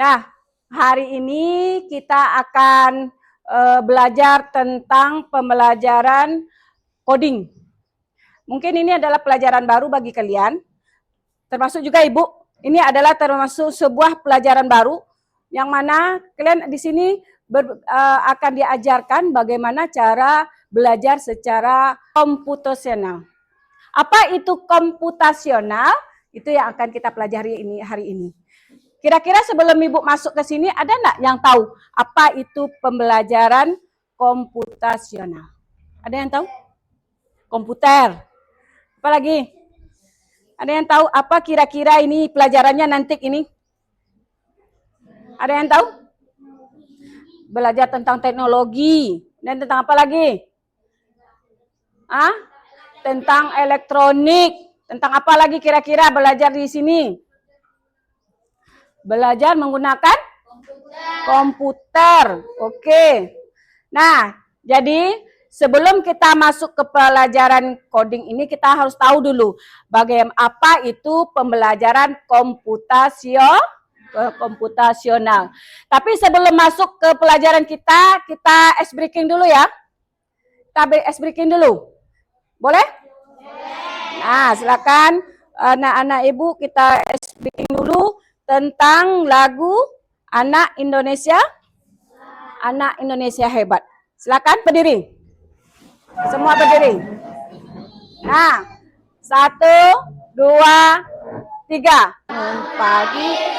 Nah, hari ini kita akan belajar tentang pembelajaran coding. Mungkin ini adalah pelajaran baru bagi kalian, termasuk juga Ibu. Ini adalah termasuk sebuah pelajaran baru, yang mana kalian di sini akan diajarkan bagaimana cara belajar secara komputasional. Apa itu komputasional? Itu yang akan kita pelajari hari ini. Kira-kira sebelum Ibu masuk ke sini, ada enggak yang tahu apa itu pembelajaran komputasional? Ada yang tahu? Komputer. Apa lagi? Ada yang tahu apa kira-kira ini pelajarannya nanti ini? Ada yang tahu? Belajar tentang teknologi. Dan tentang apa lagi? Tentang elektronik. Tentang apa lagi kira-kira belajar di sini? Belajar menggunakan komputer. Oke. Nah, jadi sebelum kita masuk ke pelajaran coding ini, kita harus tahu dulu bagaimana apa itu pembelajaran komputasional. Tapi sebelum masuk ke pelajaran kita ice breaking dulu ya. Kita ice breaking dulu. Boleh? Nah, silakan anak-anak Ibu kita ice breaking dulu tentang lagu Anak Indonesia Hebat. Silakan berdiri. Semua berdiri. Nah, 1, 2, 3. Pagi.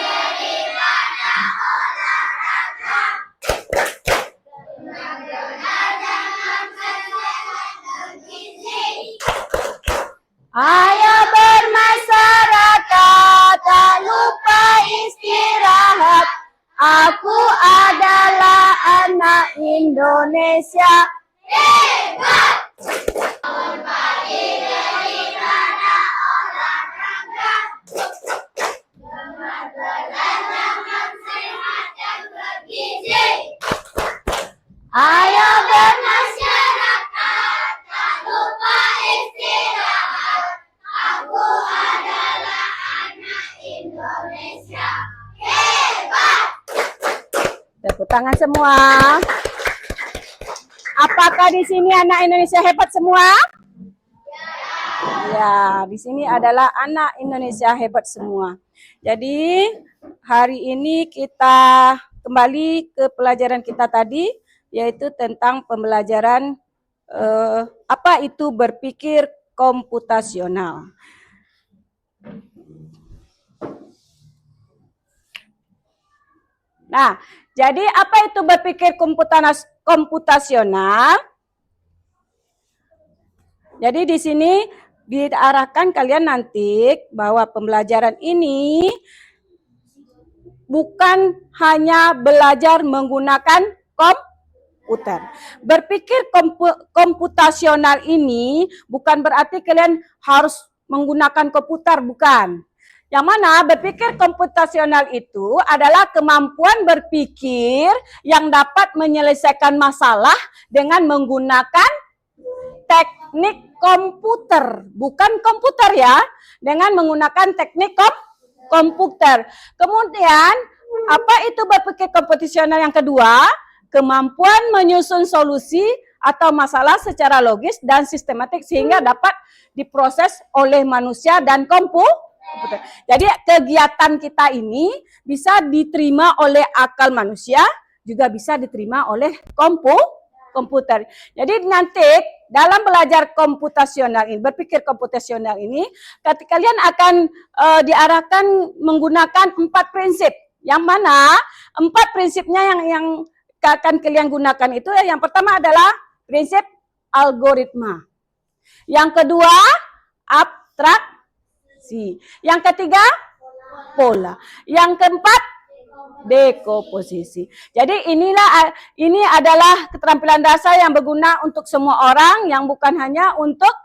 Ayo bermasyarakat, tak lupa istirahat. Aku adalah anak Indonesia hebat. Bangun pagi dari mana olahraga. Bermakan dengan sehat dan bergizi. Ayo bermasyarakat, tak lupa istirahat. Aku adalah anak Indonesia hebat. Tepuk tangan semua. Apakah di sini anak Indonesia hebat semua? Ya, di sini adalah anak Indonesia hebat semua. Jadi, hari ini kita kembali ke pelajaran kita tadi, yaitu tentang pembelajaran apa itu berpikir komputasional. Nah, jadi apa itu berpikir komputasional? Jadi di sini diarahkan kalian nanti bahwa pembelajaran ini bukan hanya belajar menggunakan komputer. Berpikir komputasional ini bukan berarti kalian harus menggunakan komputer, bukan. Yang mana berpikir komputasional itu adalah kemampuan berpikir yang dapat menyelesaikan masalah dengan menggunakan teknik komputer. Bukan komputer ya, dengan menggunakan teknik komputer. Kemudian, apa itu berpikir komputasional yang kedua? Kemampuan menyusun solusi atau masalah secara logis dan sistematik sehingga dapat diproses oleh manusia dan komputer. Jadi kegiatan kita ini bisa diterima oleh akal manusia, juga bisa diterima oleh komputer. Jadi nanti dalam belajar komputasional ini, berpikir komputasional ini, kalian akan diarahkan menggunakan 4 prinsip. Yang mana 4 prinsipnya yang akan kalian gunakan itu, yang pertama adalah prinsip algoritma. Yang kedua, abstraksi. Yang ketiga, pola. Yang keempat, dekomposisi. Jadi ini adalah keterampilan dasar yang berguna untuk semua orang, yang bukan hanya untuk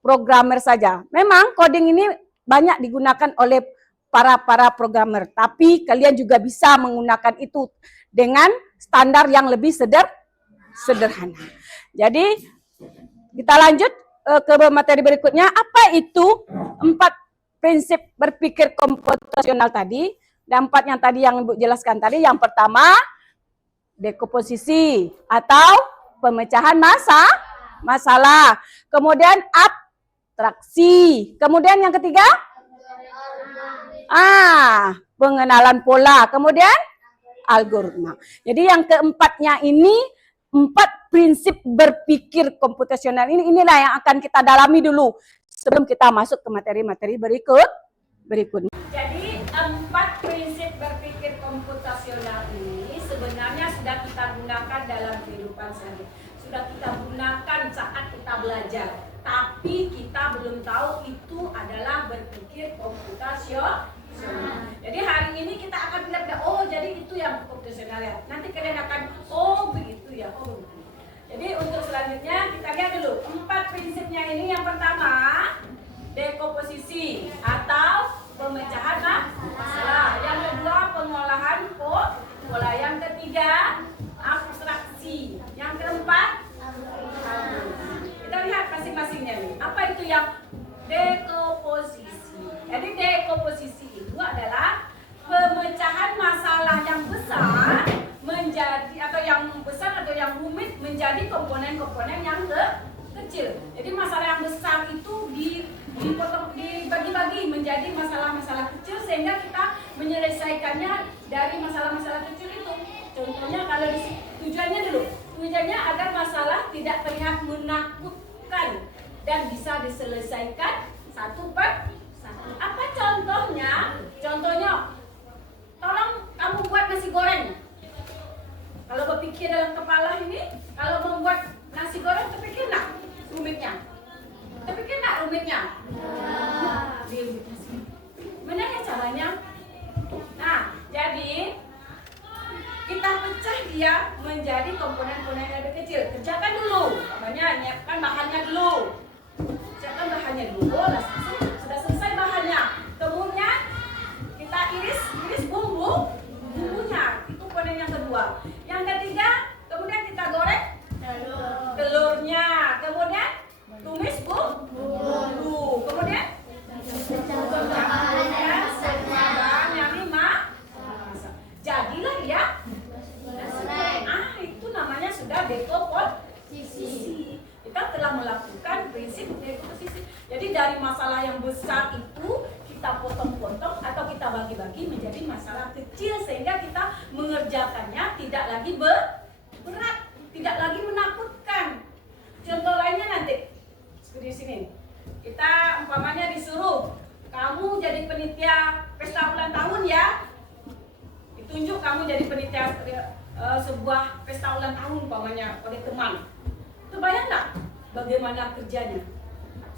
programmer saja. Memang coding ini banyak digunakan oleh para programmer, tapi kalian juga bisa menggunakan itu dengan standar yang lebih sederhana. Jadi kita lanjut ke materi berikutnya. Apa itu 4 prinsip berpikir komputasional tadi? Dan 4 yang tadi yang Ibu jelaskan tadi, yang pertama dekomposisi atau pemecahan masalah. Kemudian abstraksi. Kemudian yang ketiga pengenalan pola. Kemudian algoritma. Jadi yang keempatnya ini 4 prinsip berpikir komputasional inilah yang akan kita dalami dulu sebelum kita masuk ke materi-materi berikutnya. Jadi 4 prinsip berpikir komputasional ini sebenarnya sudah kita gunakan dalam kehidupan sehari. Sudah kita gunakan saat kita belajar. Tapi kita belum tahu itu adalah berpikir komputasional. Jadi hari ini kita akan lihat, oh jadi itu yang komputasional ya. Nanti kalian akan, oh begitu ya, oh begitu. Jadi untuk selanjutnya kita lihat dulu 4 prinsipnya ini. Yang pertama dekomposisi atau pemecahan masalah. Yang kedua pengolahan pola. Yang ketiga abstraksi. Yang keempat kita lihat masing-masingnya nih. Apa itu yang dekomposisi? Jadi dekomposisi itu adalah pemecahan masalah yang besar menjadi atau yang rumit menjadi komponen-komponen yang kecil. Jadi masalah yang besar itu dibagi-bagi menjadi masalah-masalah kecil sehingga kita menyelesaikannya dari masalah-masalah kecil itu. Contohnya kalau tujuannya agar masalah tidak terlihat menakutkan dan bisa diselesaikan satu per satu. Apa contohnya? Contohnya, tolong kamu buat nasi goreng. Kalau berpikir dalam kepala ini, kalau membuat nasi goreng terpikir nak rumitnya? Terpikir nak rumitnya? Mana ya caranya? Nah, jadi kita pecah dia menjadi komponen-komponen yang lebih kecil. Kerjakan dulu, namanya nyiapkan bahannya dulu. Siapkan bahannya dulu, sudah selesai bahannya. Kemudian kita iris bumbunya. Itu komponen yang kedua. Yang ketiga, kemudian kita goreng telurnya. Kemudian tumis bumbu. Kemudian jadilah ya. Itu namanya sudah dekomposisi. Kita telah melakukan prinsip dekomposisi. Jadi dari masalah yang besar itu kita potong-potong atau kita bagi-bagi menjadi masalah kecil sehingga kita mengerjakannya tidak lagi berat, tidak lagi menakutkan. Contoh lainnya nanti di sini. Kita umpamanya disuruh kamu jadi panitia pesta ulang tahun ya. Ditunjuk kamu jadi panitia sebuah pesta ulang tahun umpamanya oleh teman. Terbayang nggak bagaimana kerjanya?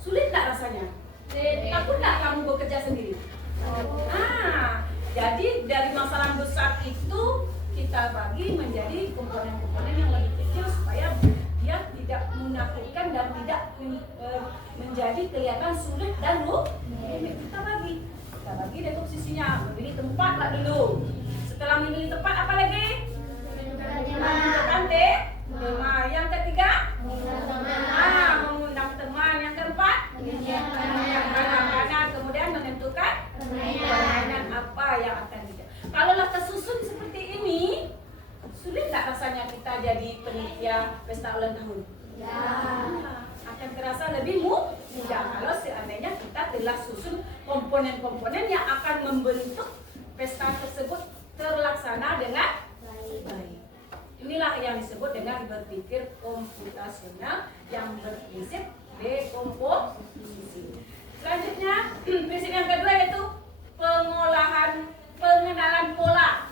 Sulit nggak rasanya? Takut nggak kamu bekerja sendiri? Jadi dari masalah besar itu kita bagi menjadi komponen-komponen yang lebih kecil supaya dia tidak menakutkan dan tidak menjadi kelihatan sulit dan rumit. Kita bagi dekomposisinya, memilih tempat lah dulu. Setelah memilih tempat apa lagi? Menentukan tema. Yang ketiga, mengundang teman. Yang keempat, yang mana-mana. Kemudian menentukan permainan apa yang akan kita. Kalau tersusun seperti ini, sulit nggak rasanya kita jadi panitia pesta ulang tahun? Akan terasa lebih mudah kalau seandainya kita telah susun komponen-komponen yang akan membentuk pesta tersebut terlaksana dengan baik. Inilah yang disebut dengan berpikir komputasional yang berprinsip dekomposisi. Selanjutnya, prinsip yang kedua yaitu pengenalan pola.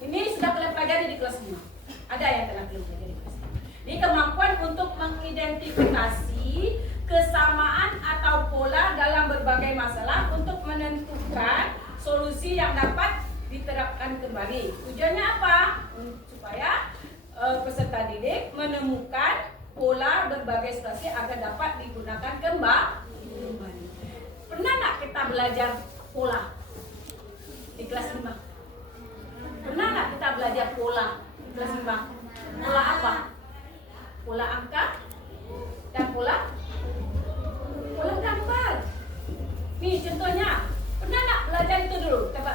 Ini sudah kalian pelajari di kelas 5. Ada yang telah kalian pelajari di kelas 5. Ini kemampuan untuk mengidentifikasi kesamaan atau pola dalam berbagai masalah untuk menentukan solusi yang dapat diterapkan kembali. Tujuannya apa? Supaya peserta didik menemukan pola berbagai situasi agar dapat digunakan kembali. Pernah nggak kita belajar pola di kelas 5? Pernah nggak kita belajar pola di kelas 5? Pola apa? Pola angka dan pola gambar. Nih contohnya, pernah nggak belajar itu dulu? Coba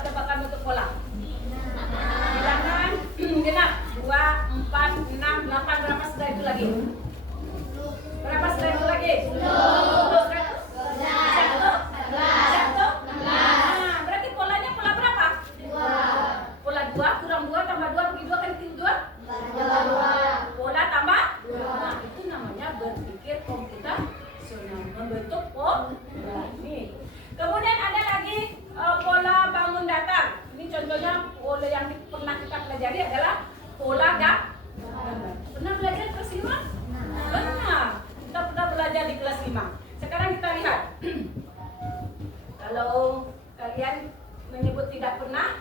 menyebut tidak pernah,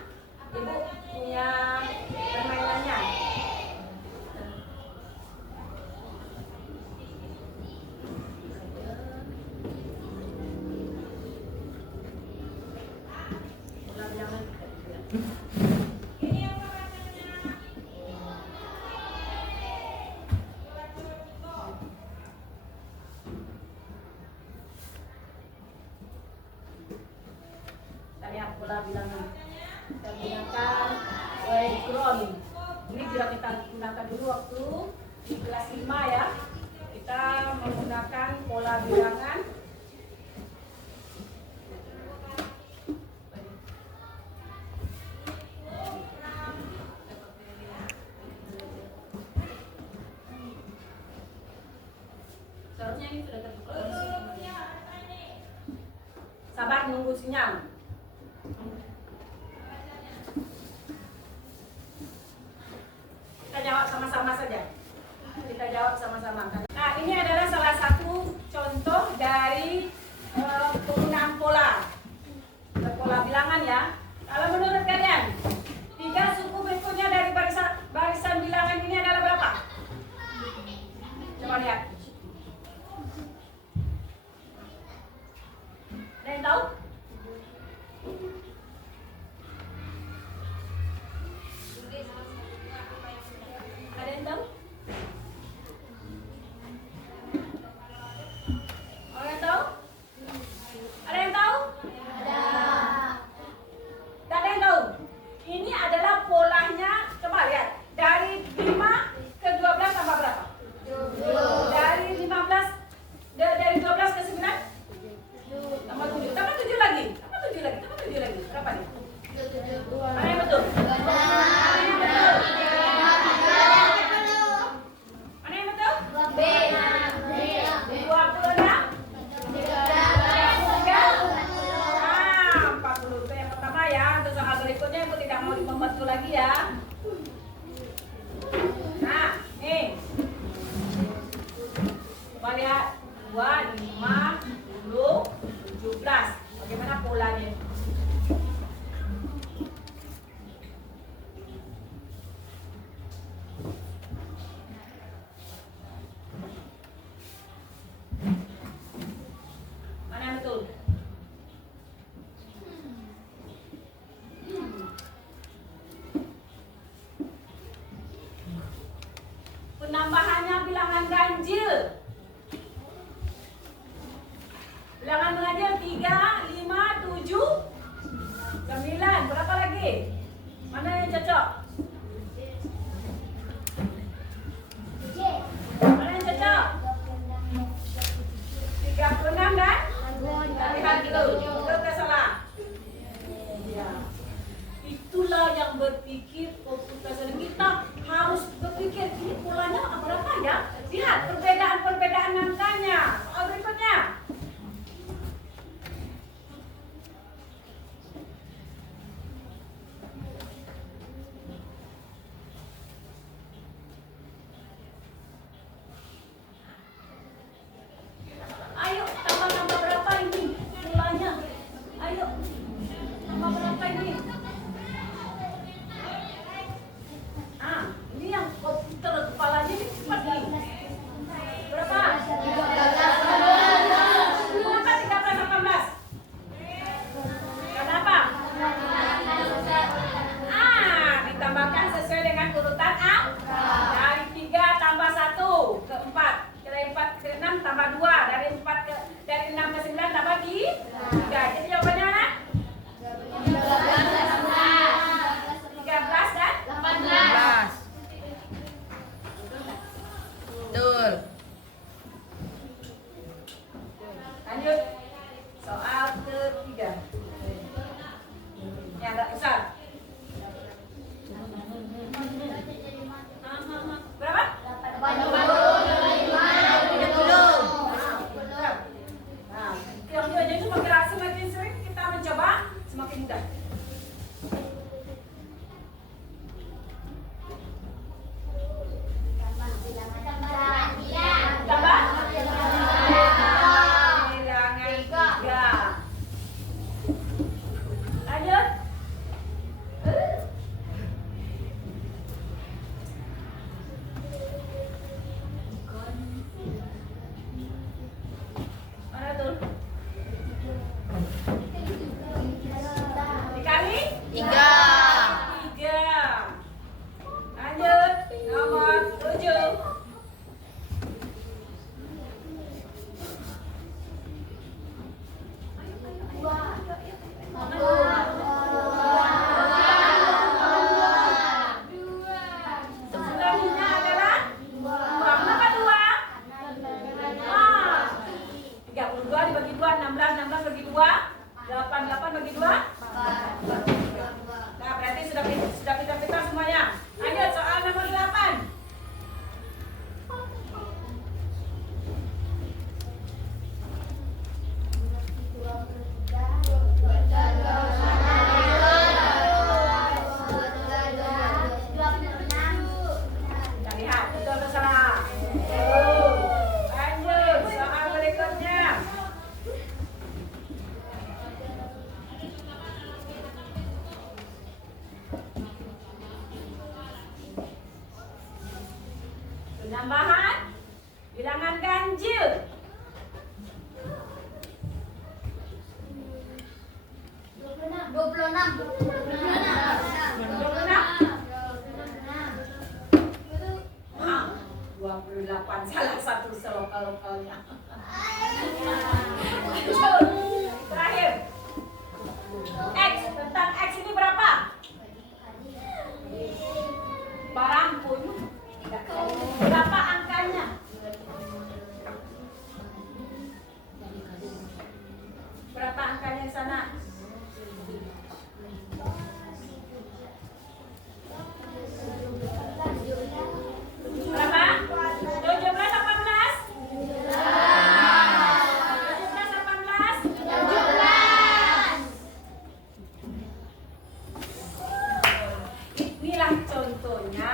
Ibu punya permainannya. Pola bilangan kita gunakan Waycron. Ini sudah kita gunakan dulu waktu di kelas 5 ya. Kita menggunakan pola bilangan seharusnya ini sudah terbuka. Sabar nunggu sinyal. Kita jawab sama-sama saja. Kita jawab sama-sama. Nah, ini adalah salah satu contoh dari penggunaan pola bilangan ya. Kalau menurut kalian, 3 suku berikutnya dari barisan bilangan ini adalah berapa? Coba lihat. Ada yang tahu? Ada yang tahu? Ada yang tahu? Ada yang tahu? Ada. Tak ada yang tahu? Ini adalah polanya. Coba lihat. Dari 5 ke 12 tambah berapa? 7. Dari 15 dari 12 ke 9? Tambah 7. Tambah 7 lagi. Tambah 7 lagi. Tambah 7 lagi. Berapa nih? 7. Mana yang betul? Mana yang betul? Mana yang betul? B. 20-nya? 40. Itu yang pertama ya. Untuk soal berikutnya Ibu tidak mau membantu lagi ya. Nah, nih. Coba lihat. 2, 5, 10, 17. Bagaimana polanya? Mana yang betul? Penambahannya bilangan ganjil. Bilangan ganjil 3, 5, 7, 9. Berapa lagi? Mana yang cocok? Mana yang cocok? 36 kan? Kita lihat dulu. Betul ke salah? Ya. Itulah yang berpikir komputer. Kita harus berpikir ini polanya berapa ya? Lihat perbedaan angkanya. Soal berikutnya. Ayo tambah berapa ini polanya? Ayo tambah berapa ini? Ini yang komputer kepalanya ini cepat nih. Berapa? 13, 18. Kenapa? Ditambahkan sesuai dengan urutan angka. Dari 3 tambah 1 ke 4. Dari 4 ke 6 tambah 2. Dari 6 ke 9 tambah 3. Jadi jawabannya mana? 13 dan 18. Betul. Lanjut. Soal ketiga. Ini agak besar. Berapa? 70. Nah, kemudian itu semakin sering kita mencoba, semakin mudah. Tambah? Bilangan 3. Lanjut. 26. 28, salah satu selokal-lokalnya. Terakhir. X, tentang X ini berapa? Barang pun. Berapa angkanya? Berapa angkanya di sana? Berapa? 17, 18? 17, 18? Inilah contohnya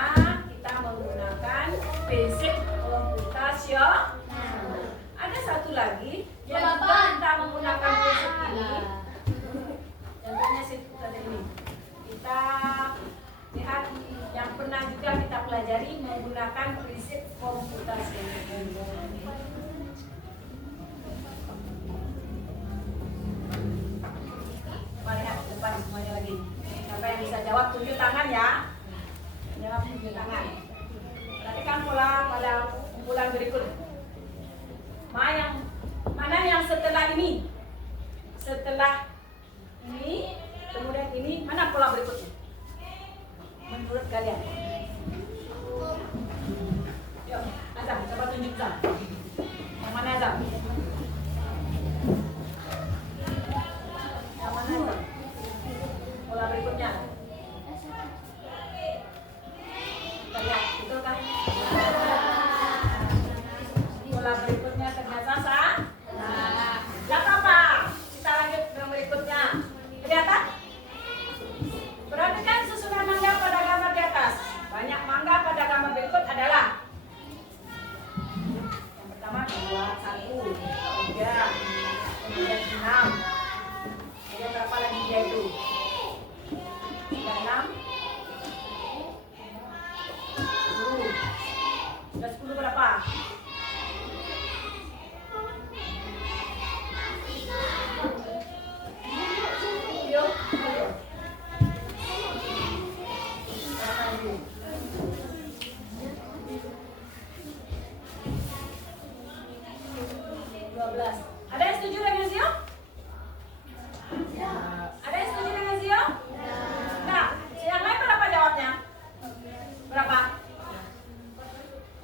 kita menggunakan prinsip komputasional. Ada satu lagi yang juga kita menggunakan prinsip ini. Contohnya seperti ini. Kita lihat yang pernah juga kita pelajari menggunakan prinsip komputasional. Coba lihat ke depan semuanya lagi. Siapa yang bisa jawab tunjuk tangan ya? Jawab tunjuk tangan. Perhatikan pola pada kumpulan berikut. Mana yang setelah ini? Setelah ini, kemudian ini, mana pola berikutnya? Menurut kalian? Yuk, Azam, coba tunjuk Azam. Yang mana Azam? Yang mana Azam? Pola berikutnya. Kita lihat, betul kan? Pola berikutnya ternyata salah. Lihat apa? Kita lanjut yang berikutnya. Kelihatan? Perhatikan susunan mangga pada gambar di atas. Banyak mangga pada gambar berikut adalah yang pertama 2, 1, 3, kemudian 6. Kemudian berapa lagi dia itu? 6, 10. Sudah 10 berapa? Yuk, ayo. Berapa lagi? 12. Ada yang setuju dengan Zio? Ada yang setuju dengan Zio? Nah, yang lain berapa jawabnya? Berapa?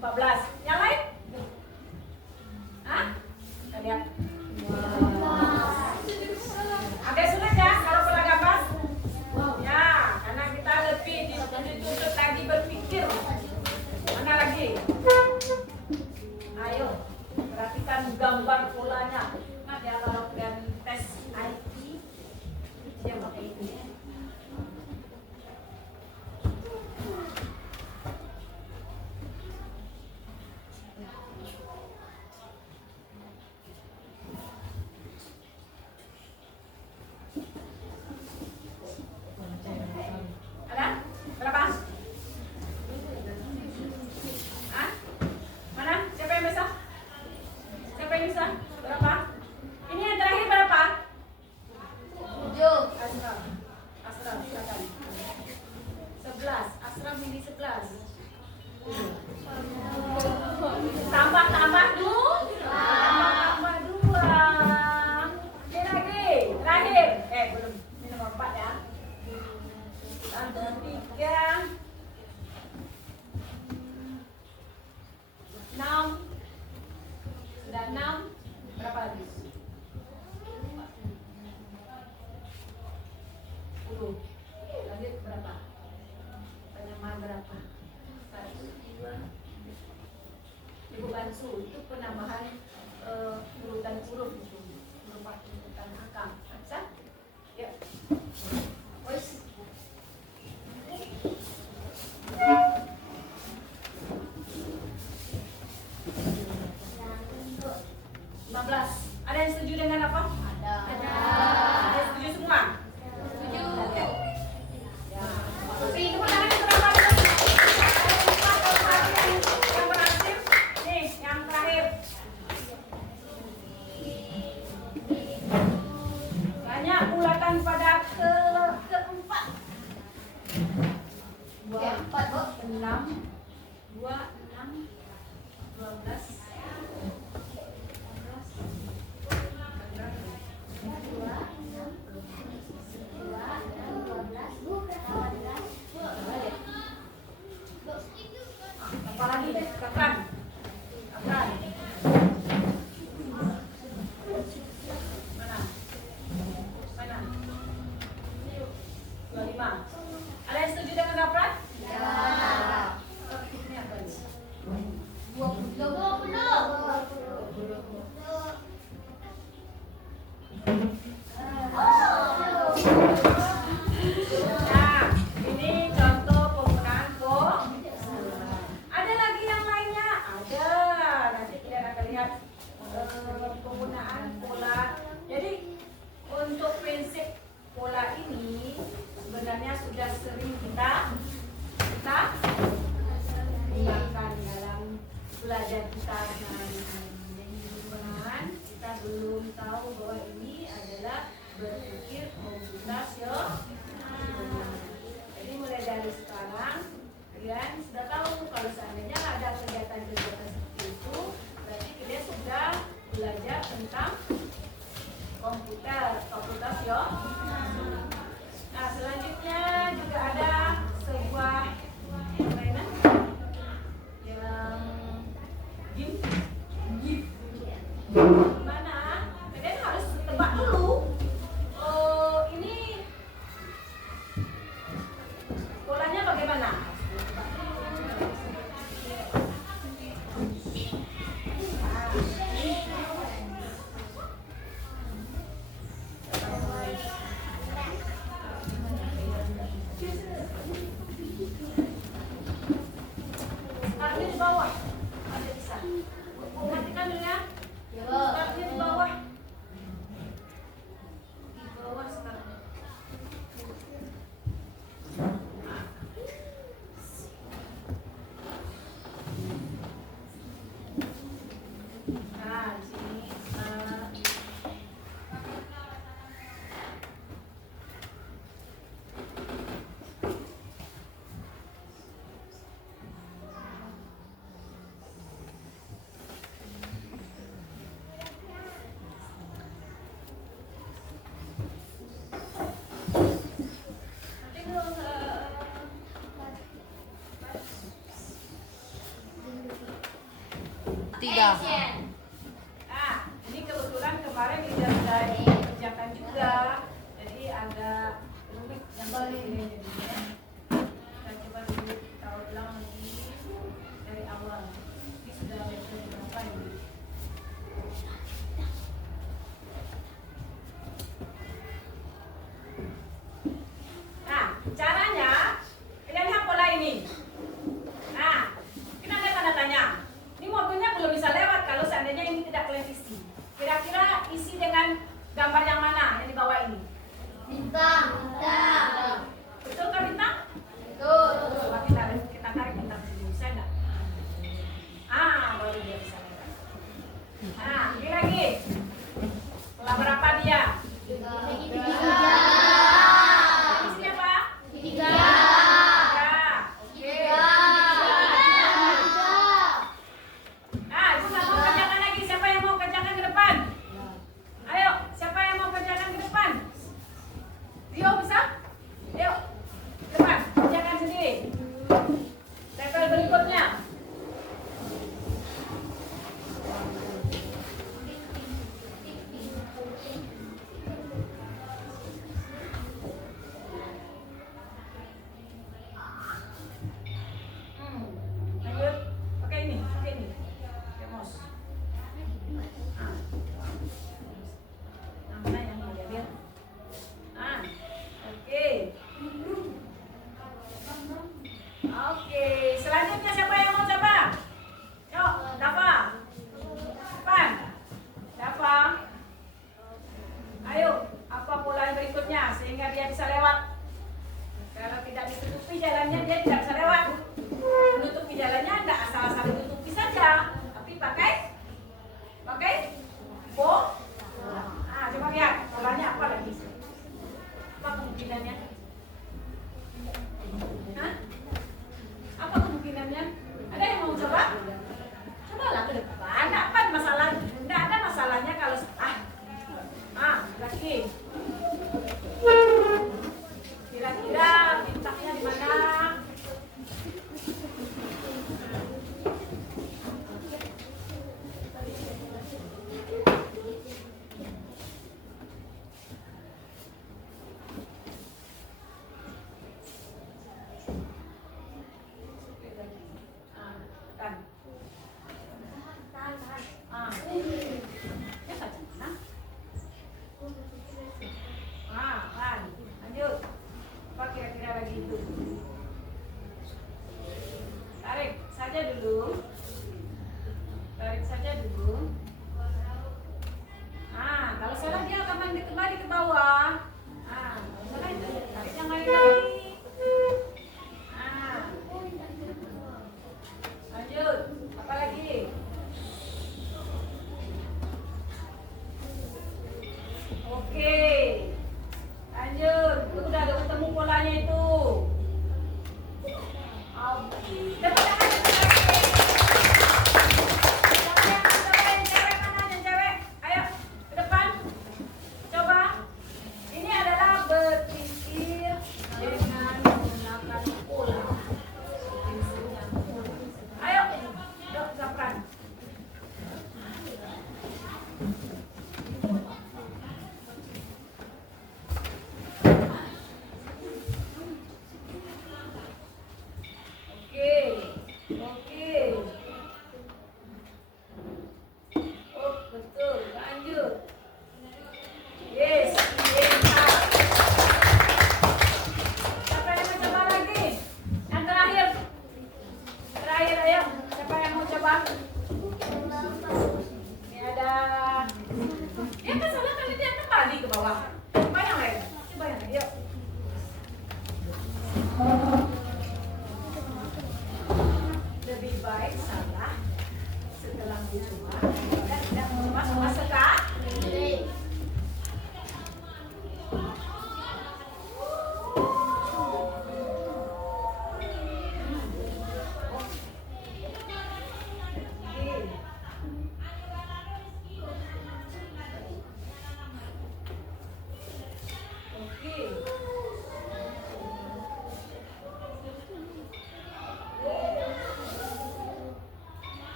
14. Yang lain? Hah? Kita lihat. Agak sulit ya kalau pola gambar? Ya, karena kita lebih dituntut lagi berpikir. Mana lagi? Ayo, perhatikan gambar polanya. Nah, ya kalau kalian tes IT, dia pakai ini. Ada? Berapa? Hah? Mana? Siapa yang bisa? Siapa yang bisa? Berapa? Ini yang terakhir berapa? 7. Asram. Asram, silakan. 11. Asram ini 11. Tambah dulu. Tambah 2. Ini lagi. Terakhir. Belum. Ini nomor 4 ya. Tambah 3. 6. Sudah 6. Berapa lagi? 10. Lanjut berapa? Penyamaan berapa? 1, 2. Ibu Bansu itu penambahan urutan huruf itu berupa urutan angka. Bisa? Ya. Wes. 15. Ada yang setuju dengan apa? Ada. Ada yang setuju semua? 7. Ya. Oke, itu pertanyaan berapa? Yang berhasil. Nih, yang terakhir. Action. Nah, ini kebetulan kemarin kita sudah dikerjakan juga, jadi agak rumit yang ini jadinya. Kita coba dulu kita ulang lagi dari awal. Ini sudah versi berapa ini? Nah, caranya kalian lihat pola ini. Nah, kita ada tanda tanya. Ini mobilnya belum bisa lewat kalau seandainya ini tidak kalian isi. Kira-kira isi dengan gambar yang mana yang di bawah ini? Bintang. Bintang. Betul kan bintang? Betul. Coba kita tarik bintang dulu, bisa enggak? Baru dia bisa lewat. Ini lagi. Setelah berapa dia? Tiga. Isi apa? Tiga. Tiga. Oke. Ibu nggak mau kerjakan lagi. Siapa yang mau kerjakan ke depan? Ayo, siapa yang mau kerjakan ke depan? Rio bisa? Ayo, ke depan, kerjakan sendiri. Level berikutnya. Lanjut. Pakai ini. Pakai mouse. Mana yang mau lihat? Oke. Oke, selanjutnya siapa yang mau coba? Yuk, Dava. Depan. Dava. Ayo, apa pola yang berikutnya sehingga dia bisa lewat? Kalau tidak ditutupi jalannya dia tidak bisa lewat. Menutupi jalannya tidak asal-asal ditutupi saja, tapi pakai bo. Coba lihat polanya apa lagi? Apa kemungkinannya? Apa kemungkinannya? Ada yang mau coba? Cobalah ke depan. Tidak apa masalah? Tidak ada masalahnya kalau lagi. Kira-kira bintangnya di mana? Kan. Ya saja. Kan. Lanjut. Apa kira-kira lagi itu? Tarik saja dulu. Kalau salah dia akan kembali ke bawah. Kalau salah itu tarik yang lain lagi. Lanjut. Apa lagi? Oke. Lanjut. Udah ketemu polanya itu. Oke. Tepuk tangan.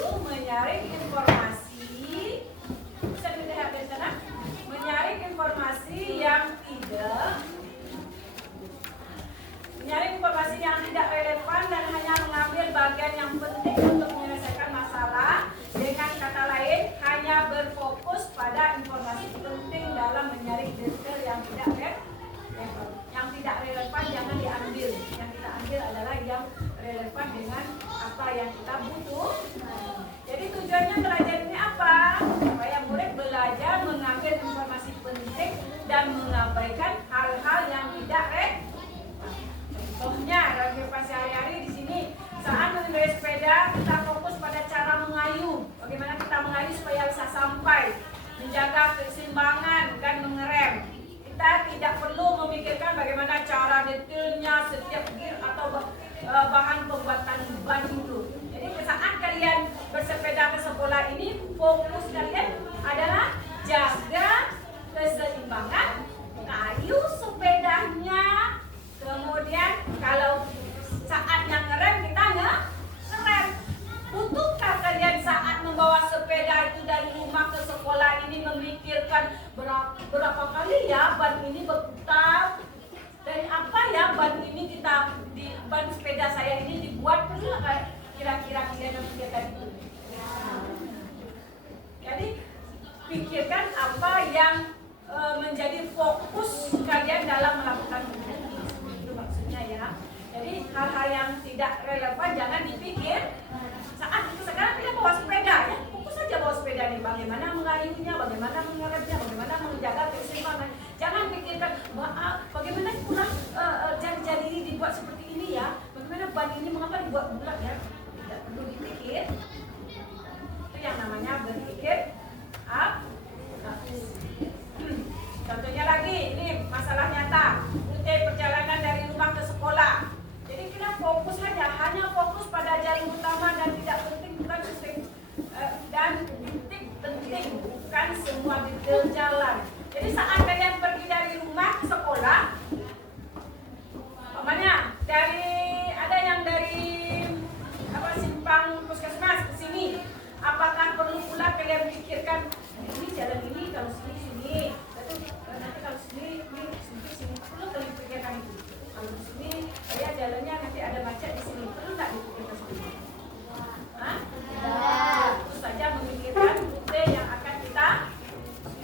itu menyaring informasi, bisa dilihat di sana, menyaring informasi yang tidak relevan dan hanya mengambil bagian yang penting untuk menyelesaikan masalah. Dengan kata lain, hanya berfokus pada informasi penting dalam menyaring detail yang tidak relevan jangan diambil. Yang kita ambil adalah yang relevan dengan apa yang kita butuh. Jadi tujuannya belajar ini apa? Supaya murid belajar mengambil informasi penting dan mengabaikan hal-hal yang tidak relevan. Contohnya dalam kehidupan sehari-hari di sini saat mengendarai sepeda kita fokus pada cara mengayuh. Bagaimana kita mengayuh supaya bisa sampai, menjaga keseimbangan dan mengerem. Kita tidak perlu memikirkan bagaimana cara detailnya setiap gear atau bahan pembuatan ban dulu. Jadi saat kalian bersepeda ke sekolah ini, fokus kalian adalah jaga keseimbangan, ngayuh sepedanya. Kemudian kalau saatnya ngerem kita ngerem. Butuhkah kalian saat membawa sepeda itu dari rumah ke sekolah ini memikirkan berapa kali ya ban ini berputar? Dari apa ya ban ini ban sepeda saya ini dibuat? Perlu kira-kira kalian memikirkan itu? Jadi pikirkan apa yang menjadi fokus kalian dalam melakukan itu maksudnya ya. Jadi hal-hal yang tidak relevan jangan dipikir. Saat itu sekarang kita bawa sepeda ya, fokus saja bawa sepeda nih. Bagaimana mengayuhnya, bagaimana mengeremnya, bagaimana menjaga keseimbangan. Jangan pikirkan bagaimana kurang jari-jari ini dibuat seperti ini ya. Bagaimana ban ini mengapa dibuat bulat ya. Tidak perlu dipikir. Itu yang namanya berpikir Contohnya lagi, ini masalah nyata. Rute perjalanan dari rumah ke sekolah. Jadi kita fokus hanya fokus pada jalur utama dan tidak penting bukan sistem dan titik penting bukan semua detail jalan. Jadi saat kalian pergi dari rumah ke sekolah, umpamanya ada yang dari simpang puskesmas ke sini, apakah perlu pula kalian pikirkan ini jalan ini kalau sini nanti kalau sini perlu kalian pikirkan itu. Kalau di sini jalannya nanti ada macet di sini, perlu nggak dipikirkan seperti itu? Terus saja memikirkan rute yang akan kita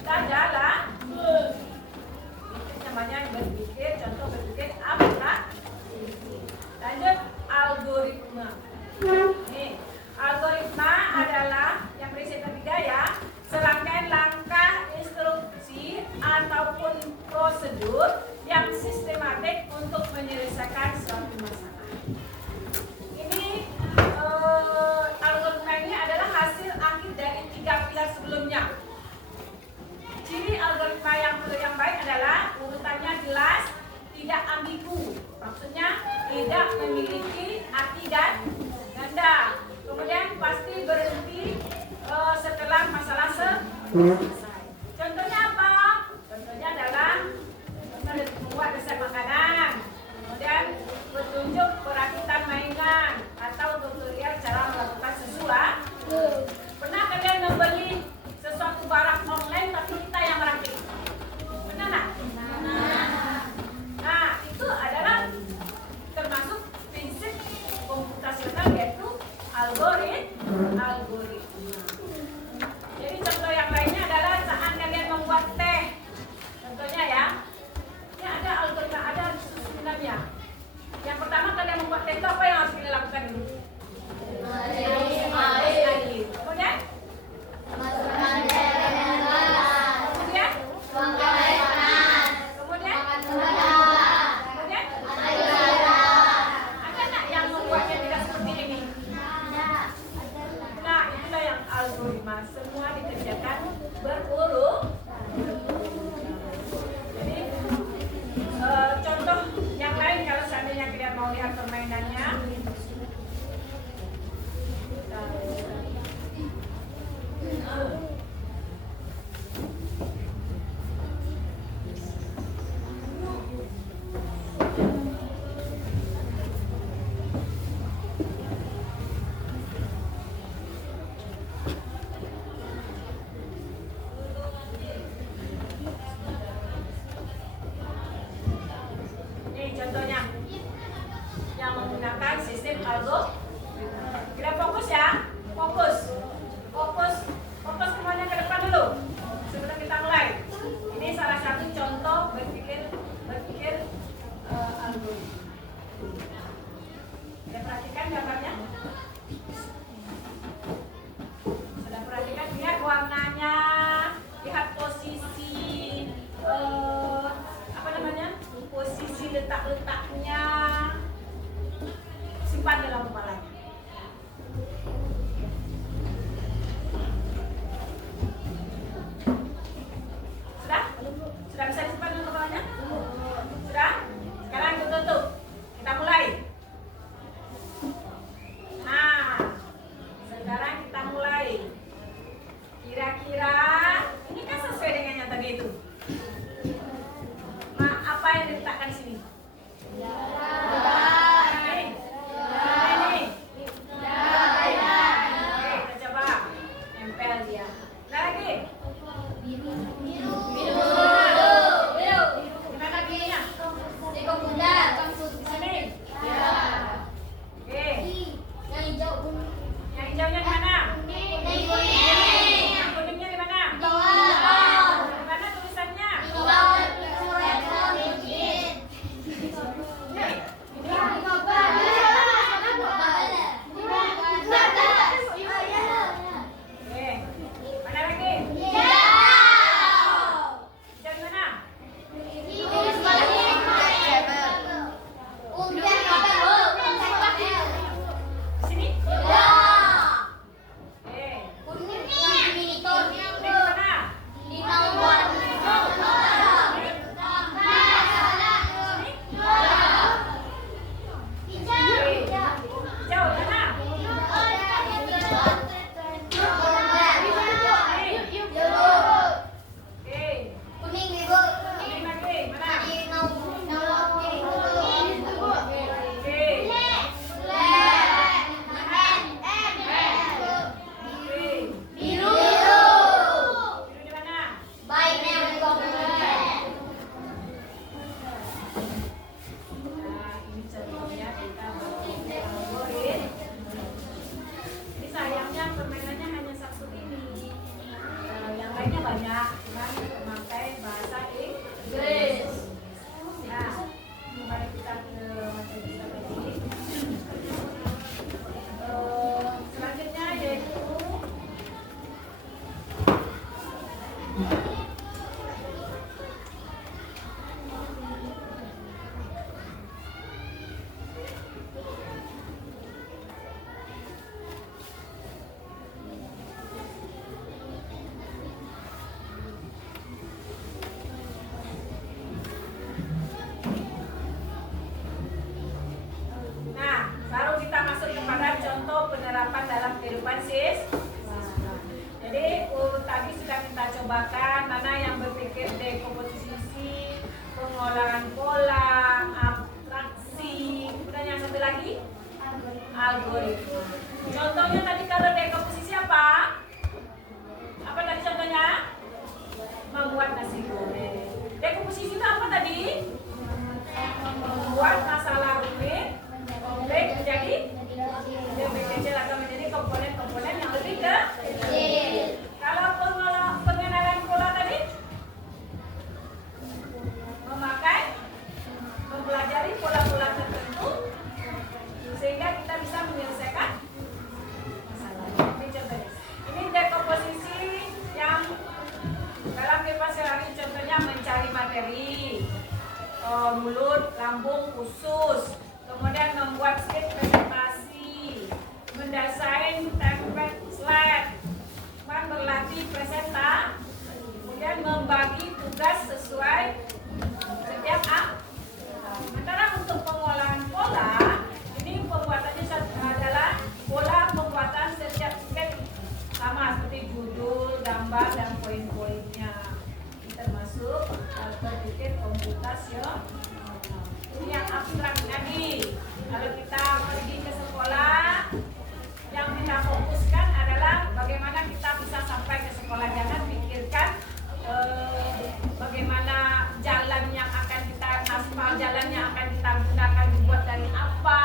jalan. Itu namanya berpikir, contoh berpikir abstrak. Lanjut algoritma. Nih, algoritma adalah yang prinsip ketiga ya, serangkaian langkah, instruksi ataupun prosedur yang sistematik untuk menyelesaikan suatu masalah. Ini algoritma ini adalah hasil akhir dari 3 pilar sebelumnya. Ciri algoritma yang baik adalah urutannya jelas, tidak ambigu. Maksudnya tidak memiliki arti ganda. Kemudian pasti berhenti setelah masalah selesai. Contohnya apa? Contohnya adalah membuat resep makanan, kemudian petunjuk perakitan mainan atau tutorial cara melakukan sesuatu. Pernah kalian membeli sesuatu barang online tapi kita yang merakit? Pernah nggak? Nah, itu adalah termasuk prinsip komputasional yaitu algoritma. Jadi contoh yang lainnya adalah saat kalian membuat teh. Contohnya ya, ini ada algoritma, ada susunannya. Yang pertama kalian membuat teh itu apa yang harus kalian lakukan dulu? Air. Kemudian? Masukkan teh ke gelas. Kemudian? Tuangkan air panas. Kemudian? Kemudian? Ada nggak yang membuatnya tidak seperti ini? Nah, itulah yang algoritma. Semua dikerjakan berurut. Jadi contoh yang lain kalau seandainya kalian mau lihat permainannya. lainnya banyak, cuman memakai bahasa Inggris. Nah, mari kita ke materi kita tadi. Selanjutnya yaitu baru kita masuk kepada contoh penerapan dalam kehidupan siswa. Jadi tadi sudah kita cobakan mana yang berpikir dekomposisi, pengolahan pola, abstraksi, kemudian yang satu lagi algoritma. Contohnya tadi kalau dekomposisi apa? Apa tadi contohnya? Membuat nasi goreng. Dekomposisi itu apa tadi? Membuat masalah rumit kompleks menjadi lebih kecil atau menjadi komponen-komponen yang lebih kecil. Kalau pengenalan pola tadi mempelajari pola-pola tertentu sehingga kita bisa menyelesaikan masalah. Ini contohnya. Ini dekomposisi yang dalam kehidupan sehari-hari, contohnya mencari materi, mulut, lambung, usus. Kemudian membuat slide presentasi, mendesain template slide, berlatih presentasi, kemudian membagi tugas sesuai setiap sementara untuk pengolahan pola, ini pembuatannya adalah pola pembuatan setiap slide sama seperti judul, gambar, dan poin-poinnya. Termasuk berpikir komputasional. Ini yang abstrak tadi. Kalau kita pergi ke sekolah, yang kita fokuskan adalah bagaimana kita bisa sampai ke sekolah. Jangan pikirkan bagaimana jalan yang akan kita aspal, jalan yang akan kita gunakan dibuat dari apa.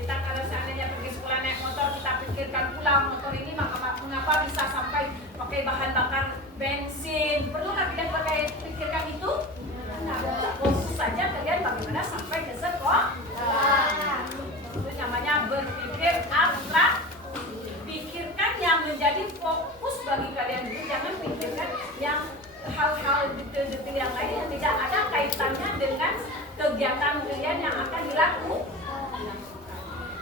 Kita kalau seandainya pergi sekolah naik motor, kita pikirkan pula motor ini mengapa bisa sampai pakai bahan bakar bensin. Perlukah kita pikirkan itu? Nah, fokus saja kalian bagaimana sampai ke sekolah. Itu namanya berpikir abstrak. Pikirkan yang menjadi fokus bagi kalian itu. Jangan pikirkan yang hal-hal detail-detail yang lain yang tidak ada kaitannya dengan kegiatan kalian yang akan dilakukan.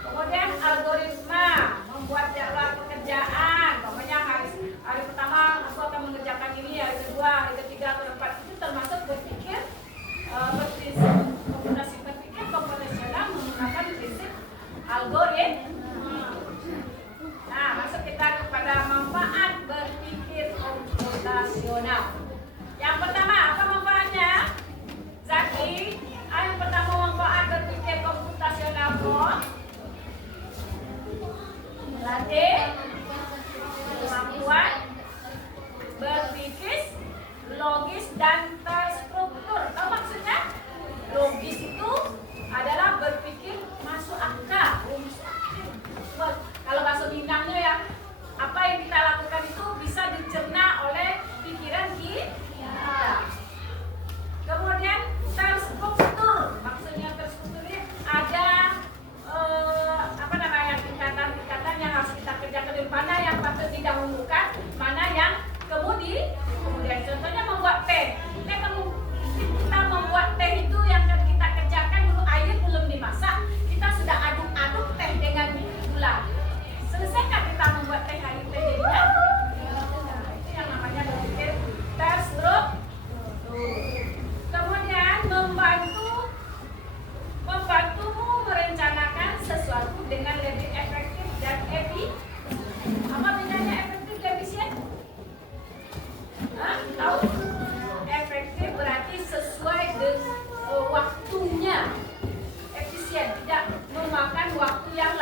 Kemudian algoritma, membuat jadwal pekerjaan. Pokoknya hari pertama aku akan mengerjakan ini, hari kedua, hari ketiga, hari keempat. Itu termasuk berpikir berpikir komputasional menggunakan prinsip algoritma. Nah, masuk kita kepada manfaat berpikir komputasional. Yang pertama, apa manfaatnya? Zaki, yang pertama manfaat berpikir komputasional kok. Melatih kemampuan berpikir logis dan terstruktur. Tahu maksudnya? Logis itu adalah berpikir masuk akal. Kalau bahasa Minangnya ya, apa yang kita lakukan itu bisa dicerna oleh pikiran kita. Kemudian terstruktur, maksudnya terstruktur ini ada tingkatan yang harus kita kerjakan, mana yang patut didahulukan, mana yang kemudian contohnya membuat teh. Kita membuat teh itu yang kita kerjakan dulu, air belum dimasak, kita sudah aduk-aduk teh dengan gula. Selesaikan kita membuat teh hari teh jadinya. Itu yang namanya berpikir terstruktur. Kemudian membantumu merencanakan sesuatu dengan lebih efektif dan efisien. Apa bedanya efektif dan efisien? Tahu? Efektif berarti sesuai dengan waktunya. Efisien tidak memakan waktu yang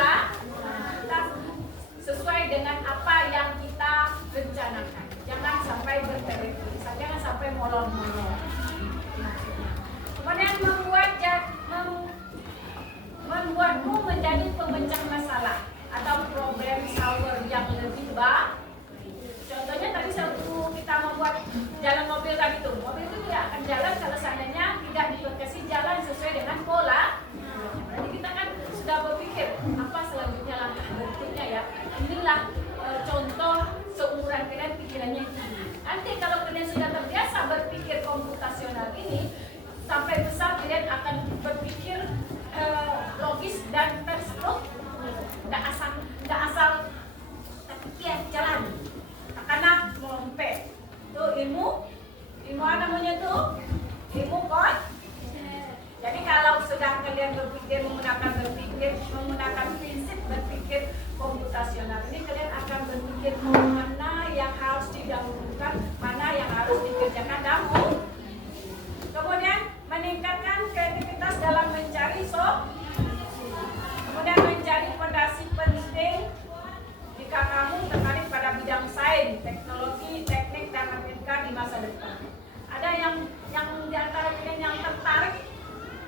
sesuai dengan apa yang kita rencanakan. Jangan sampai bertele-tele, jangan sampai molor-molor. Kemudian membuatmu menjadi pemecah masalah atau problem solver yang lebih baik. Contohnya tadi waktu kita mau kalian berpikir menggunakan prinsip berpikir komputasional. Ini kalian akan berpikir mana yang harus didahulukan, mana yang harus dikerjakan dahulu. Kemudian meningkatkan kreativitas dalam mencari kemudian menjadi fondasi penting jika kamu tertarik pada bidang sains, teknologi, teknik, dan matematika di masa depan. Ada yang di antara kalian yang tertarik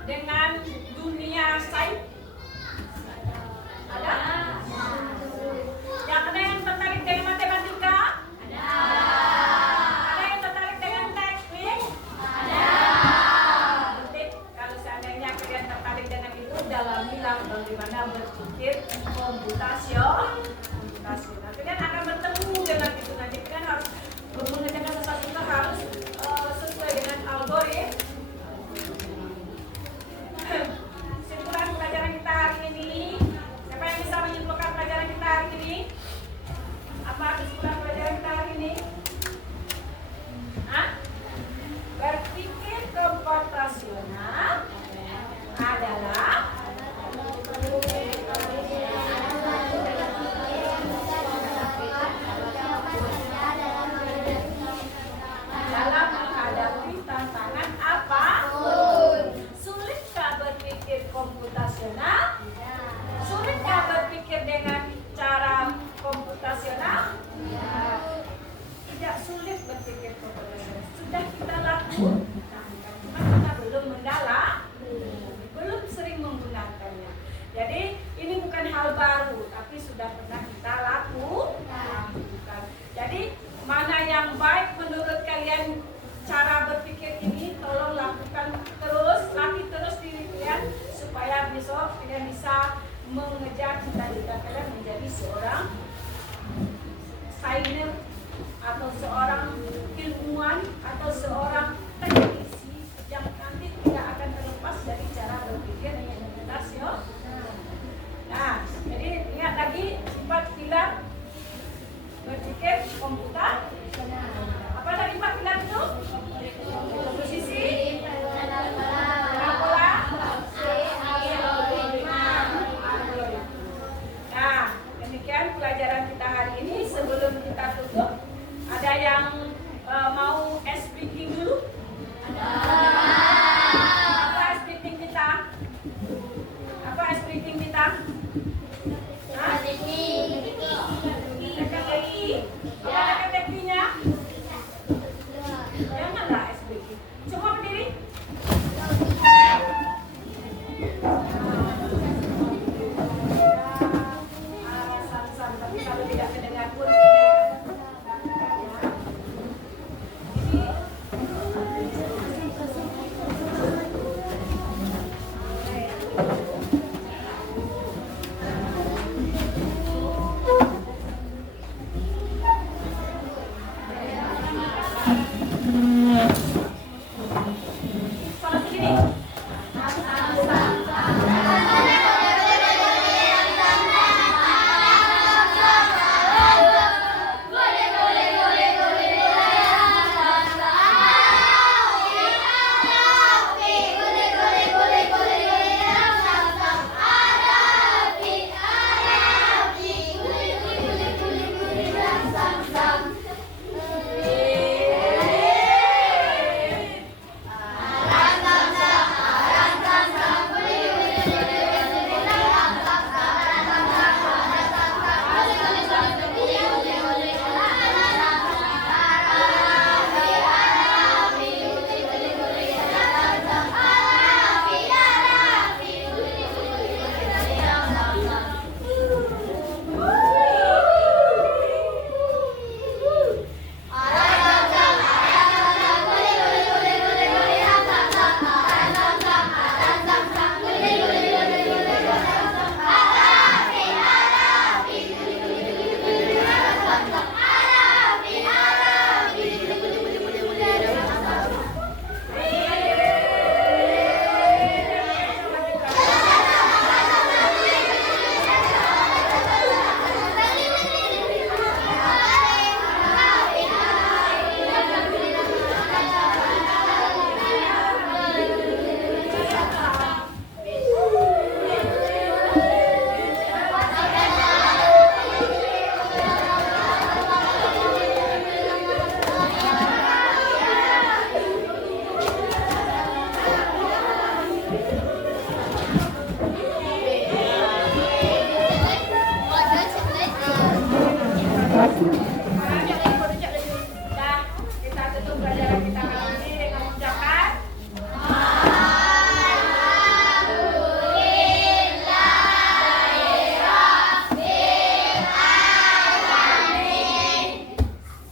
dengan dunia sains? Ada? Yang ada yang tertarik dengan matematika? Ada yang tertarik dengan teknik? Penting kalau seandainya kalian tertarik dengan itu, dalamilah bagaimana berpikir komputasional. Kalian akan bertemu dengan itu nanti. Kalian harus mengerjakan sesuatu itu harus sesuai dengan algoritma. Simpulan pelajaran kita hari ini. Siapa yang bisa menyimpulkan pelajaran kita hari ini? Apa kesimpulan pelajaran kita hari ini? Hah? Berpikir komputasional adalah dalam menghadapi tantangan apa? Sulitkah berpikir komputasional? Sulitkah berpikir dengan cara komputasional? Tidak sulit berpikir komputasional. Sudah kita lakukan, cuma kita belum mendalam, belum sering menggunakannya. Jadi ini bukan hal baru, tapi sudah pernah kita lakukan. Jadi mana yang baik menurut kalian cara berpikir ini, tolong lakukan terus, latih terus diri kalian supaya besok kalian bisa mengejar cita-cita kalian menjadi seorang sainer atau seorang ilmuwan atau seorang teknisi yang nanti tidak akan terlepas dari cara berpikir komputasional. Nah, jadi ingat lagi sifat pilar berpikir komputer